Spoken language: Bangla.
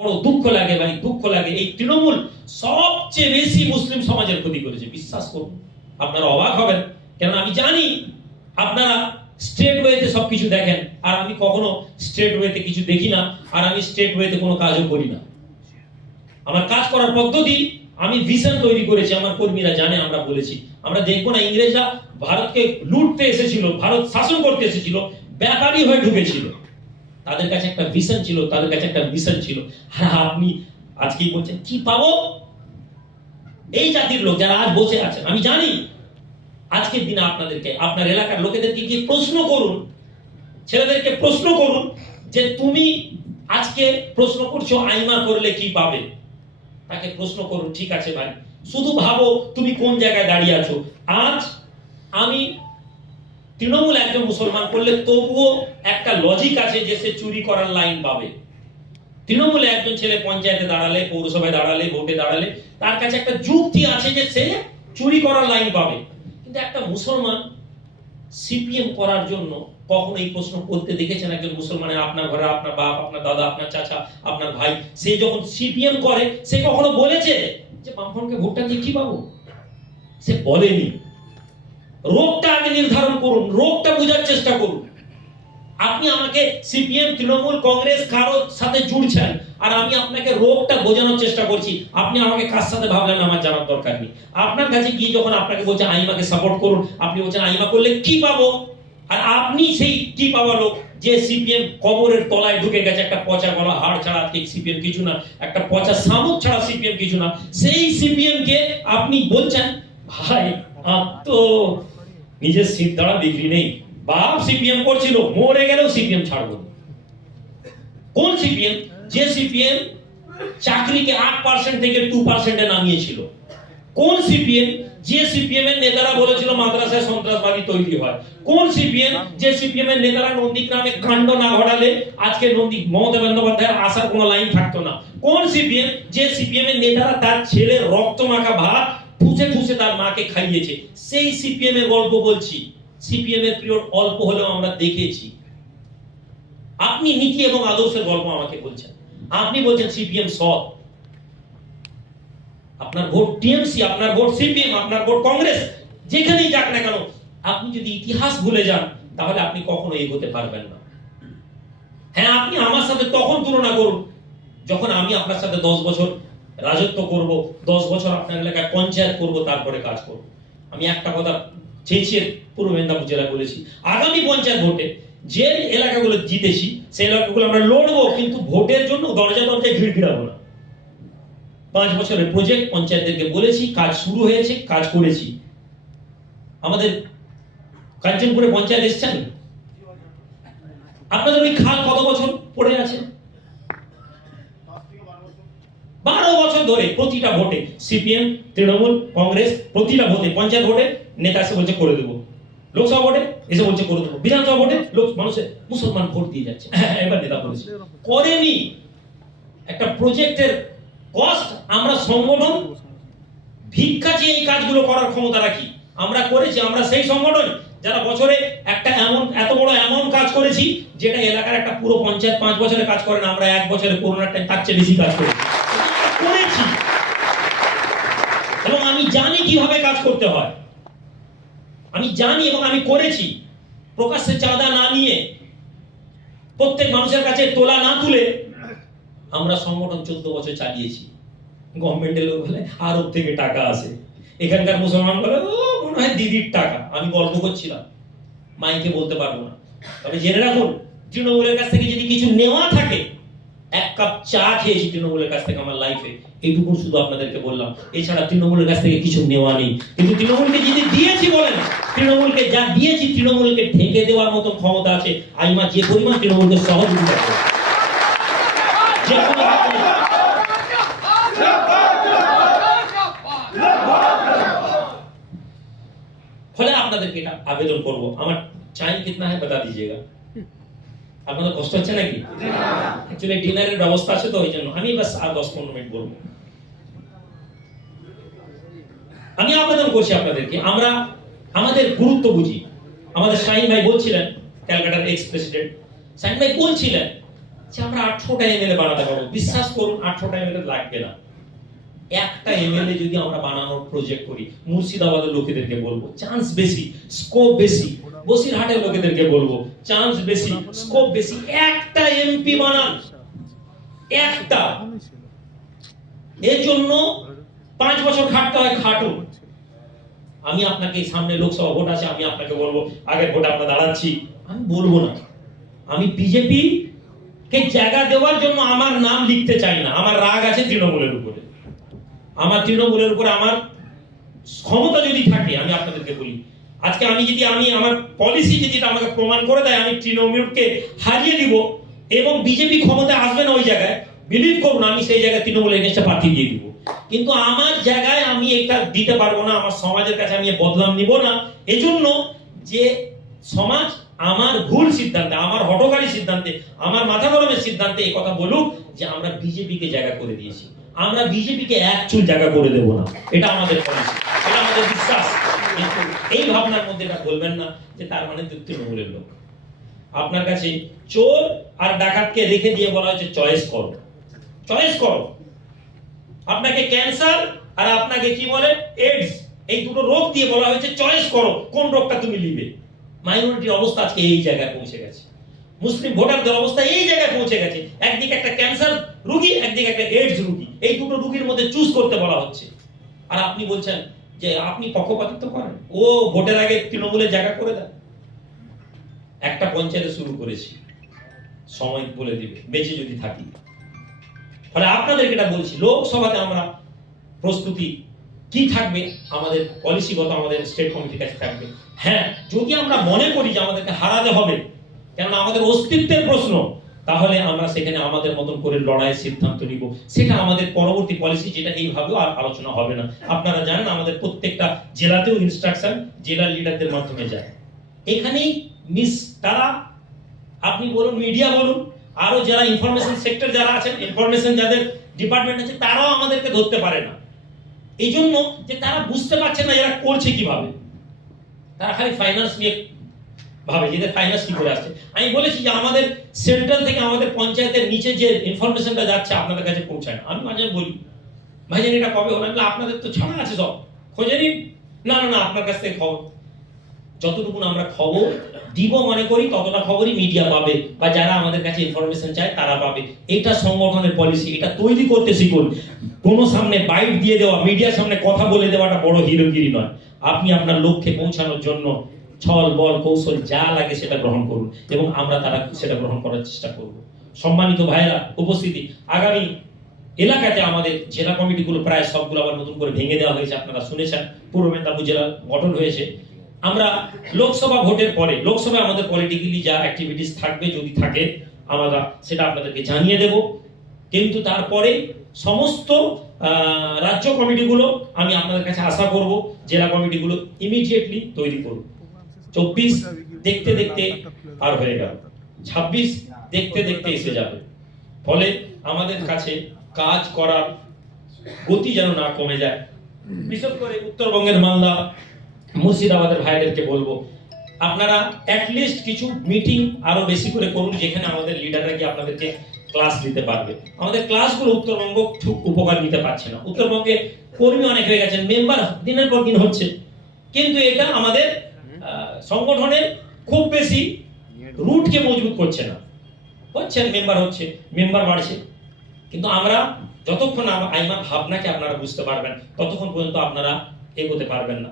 বড় দুঃখ লাগে ভাই, দুঃখ লাগে। এই তৃণমূল সবচেয়ে বেশি মুসলিম সমাজের ক্ষতি করেছে, বিশ্বাস করুন। আপনারা অবাক হবেন কেন আমি জানি আপনারা স্ট্রেট ওয়েতে সবকিছু দেখেন, আর আমি কখনো স্ট্রেট ওয়েতে কিছু দেখি না, আর আমি স্ট্রেট ওয়েতে কোনো কাজও করি না। আমার কাজ করার পদ্ধতি আমি ভিশন তৈরি করেছি, আমার কর্মীরা জানে, আমরা বলেছি। আমরা দেখব না, ইংরেজরা ভারতকে লুটতে এসেছিল, ভারত শাসন করতে এসেছিল, ব্যাপারী হয়ে ঢুকেছিল। তাদের কাছে একটা ভিশন ছিল, তাদের কাছে একটা মিশন ছিল। আর আপনি আজকেই বলছেন, কি পাবো? এই জাতির লোক যারা আজ বসে আছেন, আমি জানি আজকের দিনে আপনাদেরকে, আপনার এলাকার লোকেদেরকে গিয়ে প্রশ্ন করুন, ছেলেদেরকে প্রশ্ন করুন যে তুমি আজকে প্রশ্ন করছ, আইমা করলে কি পাবে? তাকে প্রশ্ন করুন, ঠিক আছে ভাই। শুধু ভাবো তুমি কোন জায়গায় দাঁড়িয়ে আছো। আজ আমি তৃণমূল একজন মুসলমান করলে তবুও একটা লজিক আছে যে সে চুরি করার লাইন পাবে। তৃণমূলে একজন ছেলে পঞ্চায়েতে দাঁড়ালে, পৌরসভায় দাঁড়ালে, ভোটে দাঁড়ালে, তার কাছে একটা যুক্তি আছে যে সে চুরি করার লাইন পাবে। কিন্তু একটা মুসলমান সিপিএম করার জন্য কখনো এই প্রশ্ন করতে দেখেছেন একজন মুসলমানের আপনার ঘরে আপনার বাপ, আপনার দাদা, আপনার চাচা, আপনার ভাই? সে যখন সিপিএম করে, সে কখনো বলেছে যে বামফ্রন্টকে ভোটটা দিয়ে কি পাবো? সে বলেনি। রোগটা আগে নির্ধারণ করুন, রোগটা বোঝার চেষ্টা করুন। আপনি আমাকে সিপিএম, তৃণমূল, কংগ্রেস, কারোর সাথে জুড়ছেন, আর আমি আপনাকে রোগটা বোঝানোর চেষ্টা করছি। আপনি আমাকে কার সাথে ভাবলেন আমার জানার দরকার নেই? আপনার কাছে গিয়ে যখন আপনাকে বলছে, আইমাকে সাপোর্ট করুন, আপনি বলছেন, আইমা করলে কি পাবো? আর আপনি সেই কি পাওয়া লোক যে সিপিএম কবরের তলায় ঢুকে গেছে, একটা পচা গলা হাড় ছাড়া ঠিক সিপিএম কিছু না, একটা পচা শামুক ছাড়া সিপিএম কিছু না, সেই সিপিএম কে আপনি বলছেন, ভাই আর তো নিজের সিট দ্বারা বিক্রি নেই। বাপ সিপিএম করছিল, মরে গেলেও সিপিএম ছাড়বো কোন সিপিএম? যে সিপিএম চাকরিকে আট পার্সেন্ট থেকে টু পার্সেন্টে নামিয়েছিল। কোন সিপিএম? যে সিপিএম এর নেতারা বলেছিল মাদ্রাসায় সন্ত্রাসবাদী তৈরি হয়। কোন সিপিএম? যে সিপিএম এর নেতারা নামে কাণ্ড না ঘটালে আজকে নন্দী মমতা বন্দ্যোপাধ্যায়ের আসার কোনো লাইন থাকতো না। কোন সিপিএম? যে সিপিএম এর নেতারা তার ছেলের রক্ত মাখা ভাত ঠুসে ঠুসে তার মাকে খাইয়েছে। সেই সিপিএম এর গল্প বলছি। সিপিএম এর পিরিয়ড অল্প হলেও আমরা দেখেছি। আপনি নীতি এবং আদর্শের গল্প আমাকে বলছেন। আপনি বলছেন সিপিএম সৎ। আপনার ভোট টিএমসি আপনার ভোট সিপিএম আপনার ভোট কংগ্রেস, যেখানেই যাক না কেন, আপনি যদি ইতিহাস ভুলে যান, তাহলে আপনি কখনো এগোতে পারবেন না। হ্যাঁ আপনি আমার সাথে তখন তুলনা করুন, যখন আমি আপনার সাথে দশ বছর রাজত্ব করব, দশ বছর আপনার এলাকায় পঞ্চায়েত করব, তারপরে কাজ করব। আমি একটা কথা চেয়েছি পূর্ব মেদিনীপুর জেলায় বলেছি, আগামী পঞ্চায়েত ভোটে যে এলাকাগুলো জিতেছি, সেই এলাকাগুলো আমরা লড়বো, কিন্তু ভোটের জন্য দরজা দরজায় ভিড় ভিড়াবো না। পাঁচ বছরের প্রজেক্ট পঞ্চায়েতদেরকে বলেছি, কাজ শুরু হয়েছে, কাজ করেছি। আমাদের কাঞ্চনপুরে পঞ্চায়েত এসছেন? আপনাদের ওই খাল কত বছর পড়ে আছে? বারো বছর ধরে প্রতিটা ভোটে সিপিএম, তৃণমূল, কংগ্রেস, প্রতিটা ভোটে পঞ্চায়েত ভোটে নেতা এসে বলছে করে দেবো। লোকসভা ভোটে এসে বলছে করে দেবো। বিধানসভা ভোটে লোক, মানুষের মুসলমান ভোট দিয়ে যাচ্ছে। হ্যাঁ এবার নেতা বলেছে। করেনি। একটা প্রজেক্টের কস্ট আমরা সংগঠন, ভিক্ষা চেয়ে এই কাজগুলো করার ক্ষমতা রাখি। আমরা করেছি, আমরা সেই সংগঠন। যারা বছরে একটা এমন, এত বড় এমন কাজ করেছি, যেটা এলাকার একটা পুরো পঞ্চায়েত পাঁচ বছরে কাজ করে না, আমরা এক বছরে করোনার টাইম তার চেয়ে বেশি কাজ করেছি এবং আমি জানি কীভাবে কাজ করতে হয়। আমি জানি এবং আমি করেছি। প্রকাশ্যে চাঁদা না নিয়ে, প্রত্যেক মানুষের কাছে তোলা না তুলে আমরা সংগঠন চোদ্দ বছর চালিয়েছি। গভর্নমেন্টের লোক বলে আরব থেকে টাকা আসে এখানকার মুসলমান বলে, ও, মনে হয় দিদির টাকা। আমি গল্প করছিলাম। মাইকে বলতে পারব না। তবে জেনে রাখুন, তৃণমূলের কাছ থেকে যদি কিছু নেওয়া থাকে এক কাপ চা খেয়েছি তৃণমূলের কাছ থেকে আমার লাইফে এইটুকু শুধু আপনাদেরকে বললাম এছাড়া তৃণমূলের কাছ থেকে কিছু নেওয়া নেই কিন্তু তৃণমূলকে যদি দিয়েছি বলেন তৃণমূলকে যা দিয়েছি তৃণমূলকে ঢেকে দেওয়ার মতো ক্ষমতা আছে আইমা যে পরিমাণ তৃণমূলকে সহযোগিতা করে যে কোনো রকমের ফলে আপনাদেরকে এটা আবেদন করব আমার চাই কিতনা है बता दीजिएगा আপনাদের কষ্ট হচ্ছে নাকি? অ্যাকচুয়ালি ডিনারের ব্যবস্থা আছে তো, ওই জন্য। আমি বাস আর দশ পনেরো মিনিট বলব। আমি আবেদন করছি আপনাদেরকে, আমরা আমাদের গুরুত্ব বুঝি। আমাদের শাহিন ভাই বলছিলেন, ক্যালকাটার এক্স প্রেসিডেন্ট শাহিন ভাই বলছিলেন যে আমরা আঠারোটা এমএলএ বানাতে পারব। বিশ্বাস করুন আঠারোটা এমএলএ লাগবে না। একটা এমএলএ যদি আমরা বানানোর প্রজেক্ট করি, মুর্শিদাবাদের লোকেদেরকে বলব চান্স বেশি স্কোপ বেশি বসিরহাটের লোকেদেরকে বলব চান্স বেশি স্কোপ বেশি। একটা এমপি বানান। একটা। এর জন্য পাঁচ বছর খাটতে হয় খাটুন। আমি আপনাকে সামনে লোকসভা ভোট আছে, আমি আপনাকে বলব, আগের ভোটে আমরা দাঁড়াচ্ছি। আমি বলব না। আমি বিজেপি কে জায়গা দেওয়ার জন্য আমার নাম লিখতে চাই না। আমার রাগ আছে তৃণমূলের উপরে। আমার তৃণমূলের উপরে আমার ক্ষমতা যদি থাকে, আমি আপনাদেরকে বলি আজকে আমি যদি আমি আমার পলিসি যদি আমাকে প্রমাণ করে দেয়, আমি তৃণমূলকে হারিয়ে দিব এবং বিজেপি ক্ষমতায় আসবে না ওই জায়গায় বিলিভ করুন আমি সেই জায়গায় তৃণমূল এগেনস্টে প্রার্থী দিয়ে দিব। কিন্তু আমার জায়গায় আমি এটা দিতে পারব না, আমার সমাজের কাছে আমি এ বদনাম নিব না। এজন্য যে সমাজ আমার ভুল সিদ্ধান্তে, আমার হটকারী সিদ্ধান্তে, আমার মাথা গরমের সিদ্ধান্তে এই কথা বলুক যে আমরা বিজেপিকে জায়গা করে দিয়েছি। আমরা বিজেপিকে এক চুল জায়গা করে দেব না। এটা আমাদের পলিসি এটা আমাদের বিশ্বাস কিন্তু এই ভাবনার মধ্যে এটা বলবেন না যে তার মানে তুই তৃণমূলের লোক। আপনার কাছে চোর আর ডাকাতকে রেখে দিয়ে বলা হয়েছে চয়েস করো। চয়েস করো। আপনাকে ক্যান্সার আর আপনাকে কি বলে এইডস এই দুটো রোগ দিয়ে বলা হয়েছে চয়েস করো, কোন রোগটা তুমি নিবে? মাইনরিটির অবস্থা আজকে এই জায়গায় পৌঁছে গেছে। মুসলিম ভোটারদের অবস্থা এই জায়গায় পৌঁছে গেছে। একদিকে একটা ক্যান্সার রোগী, একদিকে একটা এইডস রোগী। এই দুটো রোগীর মধ্যে চুজ করতে বলা হচ্ছে। আর আপনি বলছেন যে আপনি পক্ষপাতিত্ব করেন? ও ভোটের আগে তৃণমূলের জায়গা করে দেন। একটা পঞ্চায়েতে শুরু করেছি। সময় বলে দিবে, বেঁচে যদি থাকি। ফলে আপনাদেরকে এটা বলছি, লোকসভাতে আমরা প্রস্তুতি, কি থাকবে আমাদের পলিসিগত আমাদের স্টেট কমিটির কাছে থাকবে। হ্যাঁ যদি আমরা মনে করি যে আমাদেরকে হারাতে হবে, কেননা আমাদের অস্তিত্বের প্রশ্ন তাহলে আমরা সেখানে আমাদের মতন করে লড়াইয়ের সিদ্ধান্ত নিব। সেটা আমাদের পরবর্তী পলিসি যেটা এইভাবেও আর আলোচনা হবে না। আপনারা জানেন, আমাদের প্রত্যেকটা জেলাতেও ইনস্ট্রাকশন জেলা লিডারদের মাধ্যমে যায়। এখানেই মিস তারা, আপনি বলুন মিডিয়া বলুন আরও যারা ইনফরমেশন সেক্টর যারা আছেন ইনফরমেশন যাদের ডিপার্টমেন্ট আছে, তারাও আমাদেরকে ধরতে পারে না। এই জন্য যে তারা বুঝতে পারছে না এরা করছে কীভাবে। তারা খালি ফাইন্যান্স নিয়ে ভাবে, যে ফাইন্যান্স কি করে আসছে? আমি বলেছি যে আমাদের সেন্ট্রাল থেকে আমাদের পঞ্চায়েতের নিচে যে ইনফরমেশনটা যাচ্ছে আপনাদের কাছে পৌঁছায় না। আমি মাঝে বলি ভাইজান এটা কবে হলো? আপনাদের তো ছাড়া আছে সব। খোঁজে নিন। না না না, আপনার কাছ থেকে খবর। যতটুকু আমরা খবর দিব মনে করি, ততটা খবরই মিডিয়া পাবে বা যারা আমাদের কাছে ইনফরমেশন চায়, তারা পাবে। এটা সংগঠনের পলিসি এটা তৈরি করতে শিখুন। কোনো সামনে বাইট দিয়ে দেওয়া মিডিয়ার সামনে কথা বলে দেওয়াটা বড় হিরোগিরি নয়। আপনি আপনার লক্ষ্যে পৌঁছানোর জন্য ছল, বল, কৌশল যা লাগে সেটা গ্রহণ করুন এবং আমরা তারা সেটা গ্রহণ করার চেষ্টা করব। সম্মানিত ভাইরা উপস্থিতি। আগামী এলাকাতে আমাদের জেলা কমিটিগুলো প্রায় সবগুলো আবার নতুন করে ভেঙে দেওয়া হয়েছে, আপনারা শুনেছেন। পূর্ব মেদিনীপুর জেলা গঠন হয়েছে। আমরা লোকসভা ভোটের পরে, লোকসভায় আমাদের পলিটিক্যালি যা অ্যাক্টিভিটিস থাকবে, যদি থাকে, আমরা সেটা আপনাদেরকে জানিয়ে দেব। কিন্তু তারপরে সমস্ত রাজ্য কমিটিগুলো আমি আপনাদের কাছে আশা করব, জেলা কমিটিগুলো ইমিডিয়েটলি তৈরি করুন চব্বিশ দেখতে দেখতে পার হয়ে গেল। ছাব্বিশ দেখতে দেখতে এসে যাবে। ফলে আমাদের কাছে কাজ করার গতি যেন না কমে যায়। বিশেষ করে উত্তরবঙ্গের মালদা, মুর্শিদাবাদের ভাইদেরকে বলব, আপনারা অ্যাটলিস্ট কিছু মিটিং আরও বেশি করে করুন, যেখানে আমাদের লিডাররা গিয়ে আপনাদেরকে ক্লাস দিতে পারবে। আমাদের ক্লাসগুলো উত্তরবঙ্গ খুব উপকার নিতে পারছে না। উত্তরবঙ্গে কর্মী অনেক হয়ে গেছেন মেম্বার দিনের পর দিন হচ্ছে। কিন্তু এটা আমাদের সংগঠনের খুব বেশি রুটকে মজবুত করছে না। হচ্ছে মেম্বার হচ্ছে মেম্বার বাড়ছে। কিন্তু আমরা যতক্ষণ আইমা ভাবনাকে আপনারা বুঝতে পারবেন, ততক্ষণ পর্যন্ত আপনারা এগোতে পারবেন না।